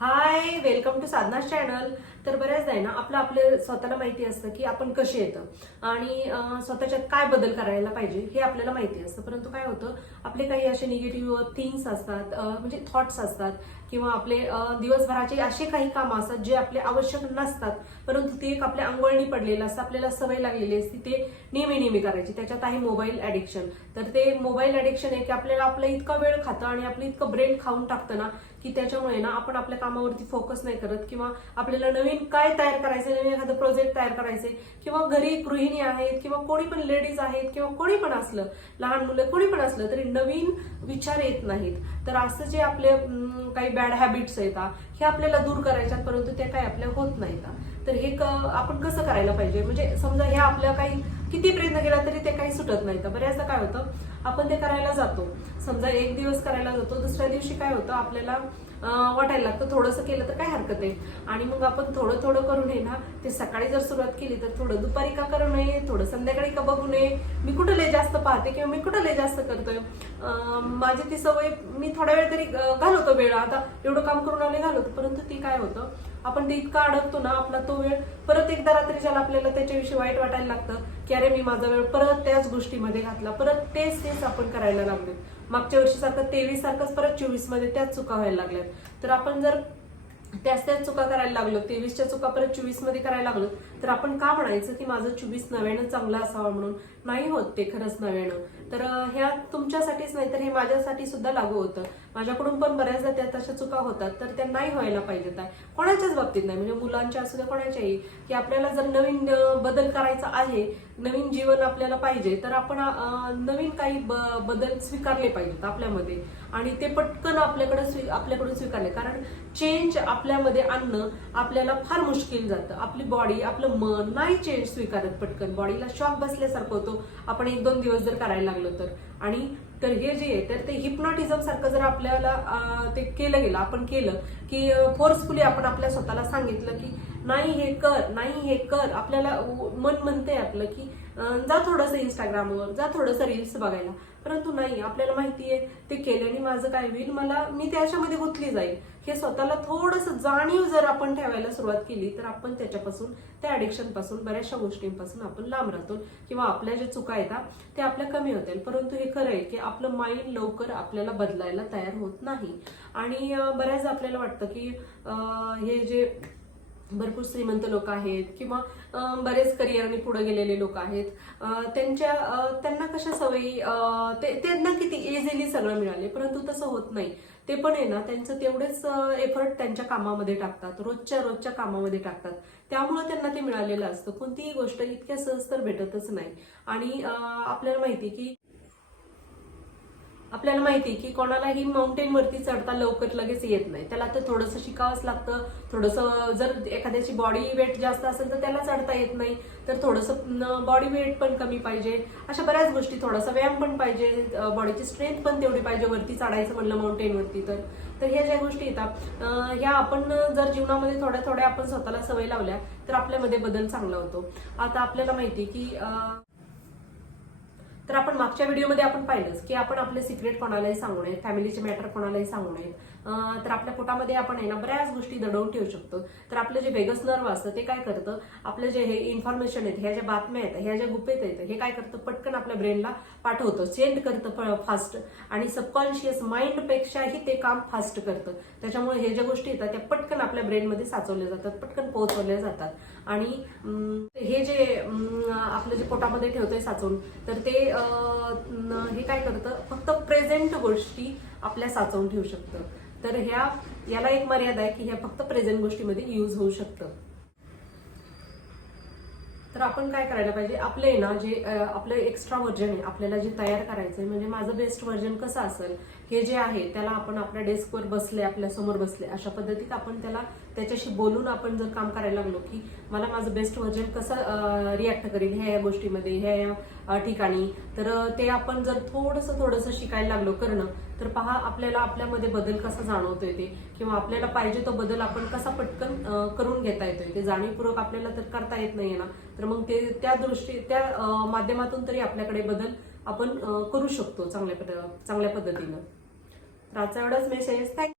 High, welcome to Sadhana channel. तर बऱ्याचदा आहे ना आपले स्वतःला माहिती असतं की आपण कसे येतं आणि स्वतःच्यात काय बदल करायला पाहिजे हे आपल्याला माहिती असतं. परंतु काय होतं, आपले काही असे निगेटिव्ह थिंग्स असतात, म्हणजे थॉट्स असतात किंवा आपले दिवसभराचे असे काही कामं असतात जे आपले आवश्यक नसतात, परंतु ते एक आपल्या अंगवळणी पडलेलं असतं, आपल्याला सवय लागलेली असते ते नेहमी नेहमी करायची. त्याच्यात आहे मोबाईल ॲडिक्शन. तर ते मोबाईल ॲडिक्शन आहे की आपल्याला आपला इतका वेळ खातं आणि आपलं इतकं ब्रेन खाऊन टाकतं ना की त्याच्यामुळे ना आपण आपल्या कामावरती फोकस नाही करत किंवा आपल्याला नवीन काय तयार करायचं, नवीन एखादं प्रोजेक्ट तयार करायचे किंवा घरी गृहिणी आहेत किंवा कोणी पण लेडीज आहेत किंवा कोणी पण असलं, लहान मुलं कोणी पण असलं तरी नवीन विचार येत नाहीत. तर असं जे आपले काही बॅड हॅबिट्स आहेत हे आपल्याला दूर करायच्यात, परंतु ते काय आपल्या होत नाहीत. तर हे आपण कसं करायला पाहिजे, म्हणजे समजा हे आपल्या काही किती प्रयत्न केला तरी ते काही सुटत नाही. तर बऱ्याचदा काय होतं, आपण ते करायला जातो, समजा एक दिवस करायला जातो, दुसऱ्या दिवशी काय होतं आपल्याला वाटायला लागतं थोडंसं केलं तर काय हरकत आहे. आणि मग आपण थोडं थोडं करू नये ना, ते सकाळी जर सुरुवात केली तर थोडं दुपारी का करू नये, थोडं संध्याकाळी का बघू नये, मी कुठं लय जास्त पाहते किंवा मी कुठं लय जास्त करतोय, माझी ती सवय, मी थोड्या वेळ तरी घालवतो वेळ, आता एवढं काम करून आले घालवतो. परंतु ती काय होतं, आपण ते इतका अडकतो ना आपला तो वेळ, परत एकदा रात्रीच्याला आपल्याला त्याच्याविषयी वाईट वाटायला लागतं की अरे मी माझा वेळ परत त्याच गोष्टीमध्ये घातला, परत तेच आपण करायला लागलो. मागच्या वर्षीसारखं 23 सारखंच परत 24 मध्ये त्याच चुका व्हायला लागल्यात. तर आपण जर त्याच चुका करायला लागलो, 23च्या चुका परत 24 मध्ये करायला लागलो, तर आपण का म्हणायचं की माझं 24 नव्यानं चांगलं असावं म्हणून? नाही होत ते खरंच नव्यानं. तर ह्या तुमच्यासाठीच नाही तर हे माझ्यासाठी सुद्धा लागू होतं. माझ्याकडून पण बऱ्याचदा त्या तशा चुका होतात, तर त्या नाही व्हायला पाहिजेत. कोणाच्याच बाबतीत नाही, म्हणजे मुलांच्या असू द्या कोणाच्याही, की आपल्याला जर नवीन बदल करायचा आहे, नवीन जीवन आपल्याला पाहिजे, तर आपण नवीन काही बदल स्वीकारले पाहिजेत आपल्यामध्ये आणि ते पटकन आपल्याकडून स्वीकारले. कारण चेंज आपल्यामध्ये आणणं आपल्याला फार मुश्किल जातं. आपली बॉडी, आपलं मन नाही चेंज स्वीकारत पटकन, बॉडीला शॉक बसल्यासारखं होतो आपण 1-2 दिवस जर करायला लागलो तर. आणि तर हे जे आहे तर ते हिप्नॉटिझम सारखं जर आपल्याला ते केलं गेलं, आपण केलं की फोर्सफुली आपण आपल्या स्वतःला सांगितलं की नाही हे कर, नाही हे कर, आपल्याला मन म्हणते आपलं की जा थोडंसं इंस्टाग्रामवर, जा थोडंसं रील्स बघायला. परंतु नाही, आपल्याला माहितीये ते केल्याने माझं काय होईल, मी त्याच्यामध्ये गुंतली जाईल. हे स्वतःला थोडंसं जाणीव जर आपण ठेवायला सुरुवात केली तर आपण त्याच्यापासून, त्या ऍडिक्शन पासून, बऱ्याचशा गोष्टींपासून आपण लांब राहतो किंवा आपल्या ज्या चुका येतात त्या आपल्या कमी होतील. परंतु हे खरं आहे की आपलं माइंड लवकर आपल्याला बदलायला तयार होत नाही. आणि बऱ्याचदा आपल्याला वाटतं की हे जे भरपूर श्रीमंत लोक आहेत किंवा बरेच करिअरने पुढे गेलेले लोक आहेत, त्यांना कशा सवयी, त्यांना किती इझिली सगळं मिळाले, परंतु तसं होत नाही. ते पण आहे ना, त्यांचं तेवढेच एफर्ट त्यांच्या कामामध्ये टाकतात, रोजच्या कामामध्ये टाकतात, त्यामुळे त्यांना ते मिळालेलं असतं. कोणतीही गोष्ट इतक्या सहज तर भेटतच नाही. आणि आपल्याला माहिती की कोणालाही माउंटेन वरती चढता लवकर लगेच येत नाही, त्याला तर थोडंसं शिकावंच लागतं. थोडंसं जर एखाद्याची बॉडी वेट जास्त असेल तर त्याला चढता येत नाही, तर थोडंसं बॉडी वेट पण कमी पाहिजे, अशा बऱ्याच गोष्टी, थोडासा व्यायाम पण पाहिजे, बॉडीची स्ट्रेंथ पण तेवढी पाहिजे वरती चढायचं म्हणलं माउंटेन वरती. तर ह्या ज्या गोष्टी येतात ह्या आपण जर जीवनामध्ये थोड्या थोड्या आपण स्वतःला सवय लावल्या तर आपल्यामध्ये बदल चांगला होतो. आता आपल्याला माहिती की तर आपण मागच्या व्हिडिओमध्ये आपण पाहिलंच की आपण आपले सिक्रेट कोणालाही सांगू नये, फॅमिलीचे मॅटर कोणालाही सांगू नये. तर आपल्या पोटामध्ये आपण आहे ना बऱ्याच गोष्टी दडवून ठेवू शकतो. तर आपलं जे वेगस नर्व असतं ते काय करतं, आपलं जे हे इन्फॉर्मेशन आहेत, ह्या ज्या बातम्या आहेत, ह्या ज्या गुप्पेत आहेत, हे काय करतं, पटकन आपल्या ब्रेनला पाठवतं, सेंड करतं फास्ट. आणि सबकॉन्शियस माइंडपेक्षाही ते काम फास्ट करतं. त्याच्यामुळे हे ज्या गोष्टी येतात त्या पटकन आपल्या ब्रेनमध्ये साचवल्या जातात, पटकन पोहोचवल्या जातात. आणि हे जे आपलं जे पोटामध्ये ठेवतंय साचवून, तर ते हे काय करतं, फक्त प्रेझेंट गोष्टी आपल्या साचवून ठेवू शकतं. तर याला एक मर्यादा आहे की ह्या फक्त प्रेझेंट गोष्टीमध्ये यूज होऊ शकतं. तर आपण काय करायला पाहिजे, आपले ना जे आपलं एक्स्ट्रा व्हर्जन आहे, आपल्याला जे तयार करायचंय, म्हणजे माझं बेस्ट व्हर्जन कसं असेल हे जे आहे, त्याला आपण आपल्या डेस्कवर बसले, आपल्या समोर बसले, अशा पद्धतीत आपण त्याच्याशी बोलून आपण जर काम करायला लागलो की मला माझं बेस्ट व्हर्जन कसं रिॲक्ट करेल ह्या गोष्टीमध्ये, ह्या ठिकाणी, तर ते आपण जर थोडंसं शिकायला लागलो करणं, तर पहा आपल्याला आपल्यामध्ये बदल कसा जाणवतोय ते, किंवा आपल्याला पाहिजे तो बदल आपण कसा पटकन करून घेता येतोय. ते जाणीवपूर्वक आपल्याला तर करता येत नाहीये ना, तर मग ते त्या माध्यमातून तरी आपल्याकडे बदल आपण करू शकतो चांगल्या पद्धतीनं. तर आजचा एवढाच मेसेज. थँक्यू.